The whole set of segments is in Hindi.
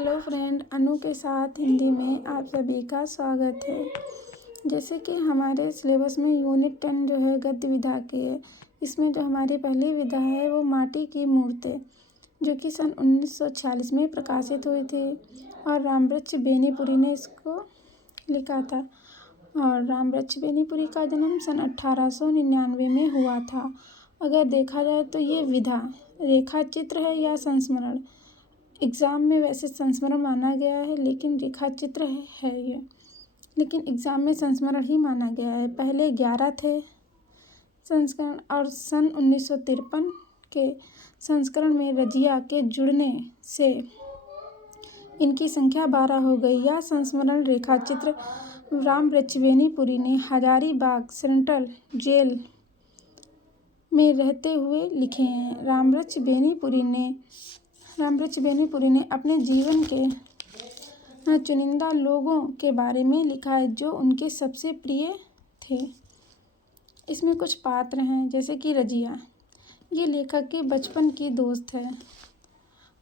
हेलो फ्रेंड, अनु के साथ हिंदी में आप सभी का स्वागत है। जैसे कि हमारे सिलेबस में यूनिट 10 जो है गद्य विधा की है। इसमें जो हमारी पहली विधा है वो माटी की मूर्तें, जो कि सन 1946 में प्रकाशित हुई थी और रामवृक्ष बेनीपुरी ने इसको लिखा था। और रामवृक्ष बेनीपुरी का जन्म सन 1899 में हुआ था। अगर देखा जाए तो ये विधा रेखा चित्र है या संस्मरण। एग्ज़ाम में वैसे संस्मरण माना गया है, लेकिन रेखा चित्र है ये, लेकिन एग्ज़ाम में संस्मरण ही माना गया है। पहले 11 थे संस्करण और सन 1953 के संस्करण में रजिया के जुड़ने से इनकी संख्या 12 हो गई। यह संस्मरण रेखा चित्र रामवृक्ष बेनीपुरी ने हजारीबाग सेंट्रल जेल में रहते हुए लिखे हैं। रामवृक्ष बेनीपुरी ने अपने जीवन के चुनिंदा लोगों के बारे में लिखा है जो उनके सबसे प्रिय थे। इसमें कुछ पात्र हैं, जैसे कि रजिया, ये लेखक के बचपन की दोस्त है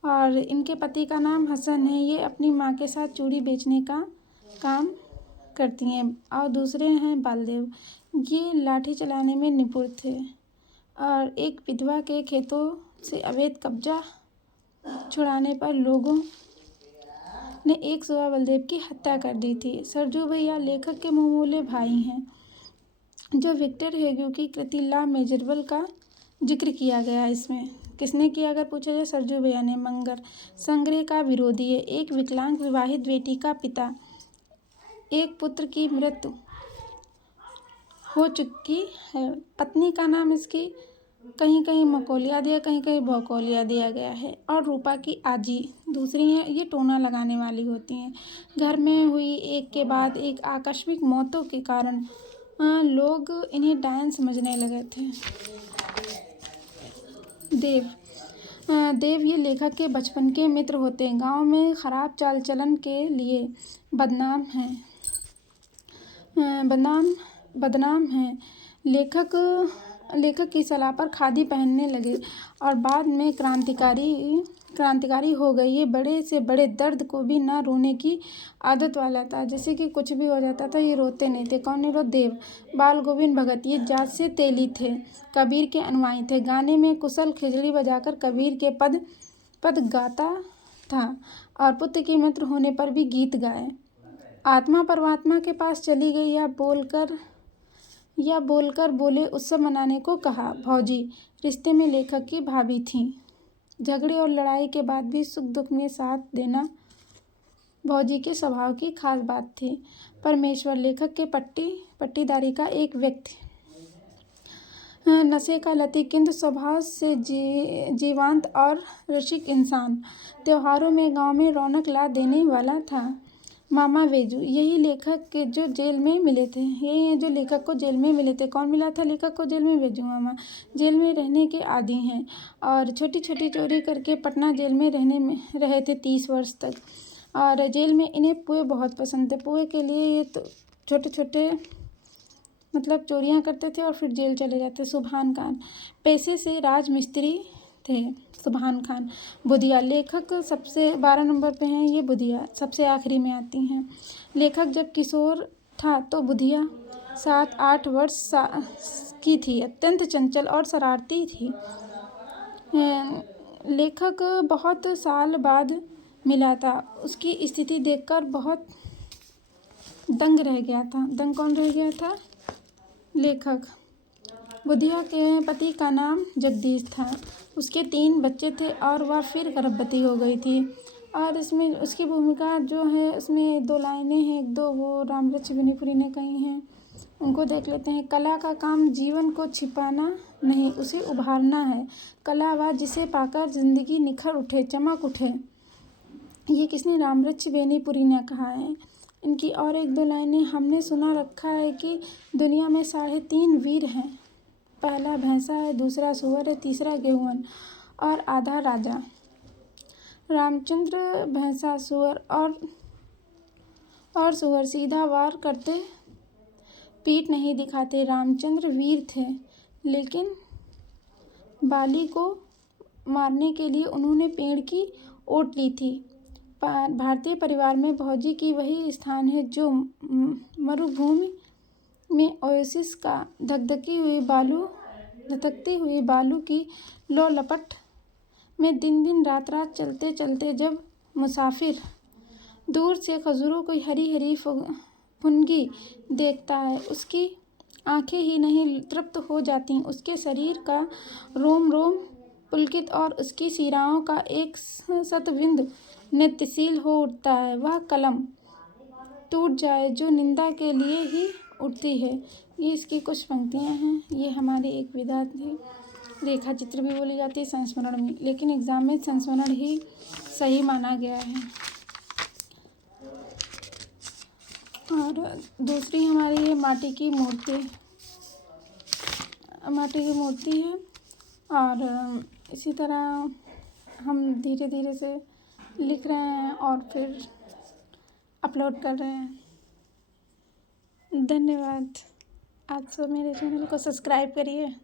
और इनके पति का नाम हसन है। ये अपनी माँ के साथ चूड़ी बेचने का काम करती हैं। और दूसरे हैं बालदेव, ये लाठी चलाने में निपुण थे और एक विधवा के खेतों से अवैध कब्जा छुड़ाने पर लोगों ने एक सुबह बलदेव की हत्या कर दी थी। सरजू भैया लेखक के मुँहबोले भाई हैं, जो विक्टर हेग्यू की कृति ला मेजरबल का जिक्र किया गया है। इसमें किसने किया अगर पूछा जाए, सरजू भैया ने। मंगर संग्रह का विरोधी है, एक विकलांग विवाहित बेटी का पिता, एक पुत्र की मृत्यु हो चुकी है। पत्नी का नाम इसकी कहीं कहीं मकोलिया दिया, कहीं कहीं भौकोलिया दिया गया है। और रूपा की आजी दूसरी हैं, ये टोना लगाने वाली होती हैं। घर में हुई एक के बाद एक आकस्मिक मौतों के कारण लोग इन्हें डायन समझने लगे थे। देव ये लेखक के बचपन के मित्र होते हैं। गांव में खराब चाल चलन के लिए बदनाम हैं। लेखक की सलाह पर खादी पहनने लगे और बाद में क्रांतिकारी हो गए। ये बड़े से बड़े दर्द को भी ना रोने की आदत वाला था। जैसे कि कुछ भी हो जाता था ये रोते नहीं थे। कौन रो? देव। बाल गोविंद भगत, ये जात से तेली थे, कबीर के अनुयायी थे। गाने में कुशल खिचड़ी बजाकर कबीर के पद गाता था और पुत्र के मित्र होने पर भी गीत गाए। आत्मा परमात्मा के पास चली गई, या बोलकर बोले उत्सव मनाने को कहा। भौजी रिश्ते में लेखक की भाभी थीं। झगड़े और लड़ाई के बाद भी सुख दुख में साथ देना भौजी के स्वभाव की खास बात थी। परमेश्वर लेखक के पट्टीदारी का एक व्यक्ति, नशे का लती किंतु स्वभाव से जीवंत और रसिक इंसान, त्योहारों में गांव में रौनक ला देने वाला था। मामा वेजू, यही लेखक के जो जेल में मिले थे। यही जो लेखक को जेल में मिले थे। कौन मिला था लेखक को जेल में? वेजू मामा। जेल में रहने के आदी हैं और छोटी छोटी चोरी करके पटना जेल में रहे थे 30 वर्ष तक। और जेल में इन्हें पुए बहुत पसंद थे। पुए के लिए ये तो छोटे छोटे चोरियां करते थे और फिर जेल चले जाते। सुभान खान पैसे से राजमिस्त्री थे। सुभान खान। बुधिया लेखक सबसे 12 नंबर पे हैं। ये बुधिया सबसे आखिरी में आती हैं। लेखक जब किशोर था तो बुधिया 7-8 वर्ष की थी, अत्यंत चंचल और शरारती थी। लेखक बहुत साल बाद मिला था। उसकी स्थिति देखकर बहुत दंग रह गया था। दंग कौन रह गया था? लेखक। बुधिया के पति का नाम जगदीश था। उसके 3 बच्चे थे और वह फिर गर्भवती हो गई थी। और इसमें उसकी भूमिका जो है, उसमें 2 लाइनें हैं, 1-2 वो रामवृक्ष बेनीपुरी ने कही हैं, उनको देख लेते हैं। कला का काम जीवन को छिपाना नहीं, उसे उभारना है। कला वह जिसे पाकर जिंदगी निखर उठे, चमक उठे। ये किसने? रामवृक्ष बेनीपुरी ने कहा है। इनकी और 1-2 लाइनें, हमने सुना रखा है कि दुनिया में 3.5 वीर हैं। पहला भैंसा है, दूसरा सूअर है, तीसरा गेहूं और आधा राजा। रामचंद्र भैंसा सूअर और सूअर सीधा वार करते, पीठ नहीं दिखाते। रामचंद्र वीर थे, लेकिन बाली को मारने के लिए उन्होंने पेड़ की ओट ली थी। भारतीय परिवार में भौजी की वही स्थान है जो मरुभूमि में ओएसिस का धधकती हुई बालू की लोलपट में दिन दिन रात रात चलते चलते जब मुसाफिर दूर से खजूरों की हरी हरी फुनगी देखता है, उसकी आंखें ही नहीं तृप्त हो जाती, उसके शरीर का रोम रोम पुलकित और उसकी शिराओं का एक शतविंद नृत्यशील हो उठता है। वह कलम टूट जाए जो निंदा के लिए ही उठती है। ये इसकी कुछ पंक्तियाँ हैं। ये हमारी एक विधा थी। रेखा चित्र भी बोली जाती है संस्मरण में, लेकिन एग्जाम में संस्मरण ही सही माना गया है। और दूसरी हमारी ये माटी की मूर्ति है। और इसी तरह हम धीरे धीरे से लिख रहे हैं और फिर अपलोड कर रहे हैं। धन्यवाद। आप सब मेरे चैनल को सब्सक्राइब करिए।